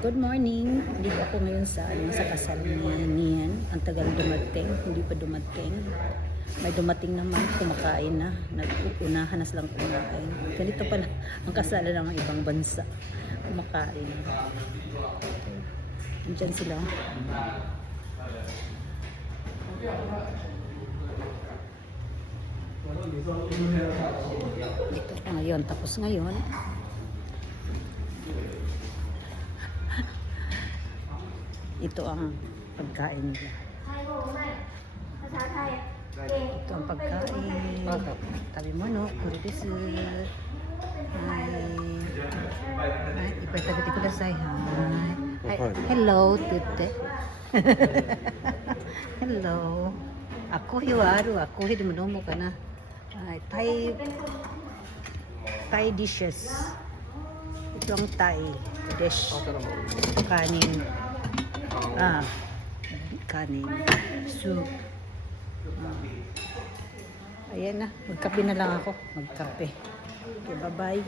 Good morning. Dito ako ngayon sa kasal niyan. Ang tagal dumating, hindi pa dumating. May dumating naman, kumakain na. Nag-unahan na silang kumain. Ganito pala ang kasalan ng ibang bansa. Kumakain. Andiyan sila. Dito pa ngayon. Tapos ngayon, ito ang pagkain nila. Ito ang pagkain. Tabi mo no, kuri desu. Hai, ipatagati kudasai. Hai. Hello, tute. Hello. Akohi wa aru, akohi de modomo kana. Thai dishes. Ito ang Thai dish. Kanin. Kanin. Soup. Ayan na. Magkape na lang ako. Magkape. Okay, bye-bye.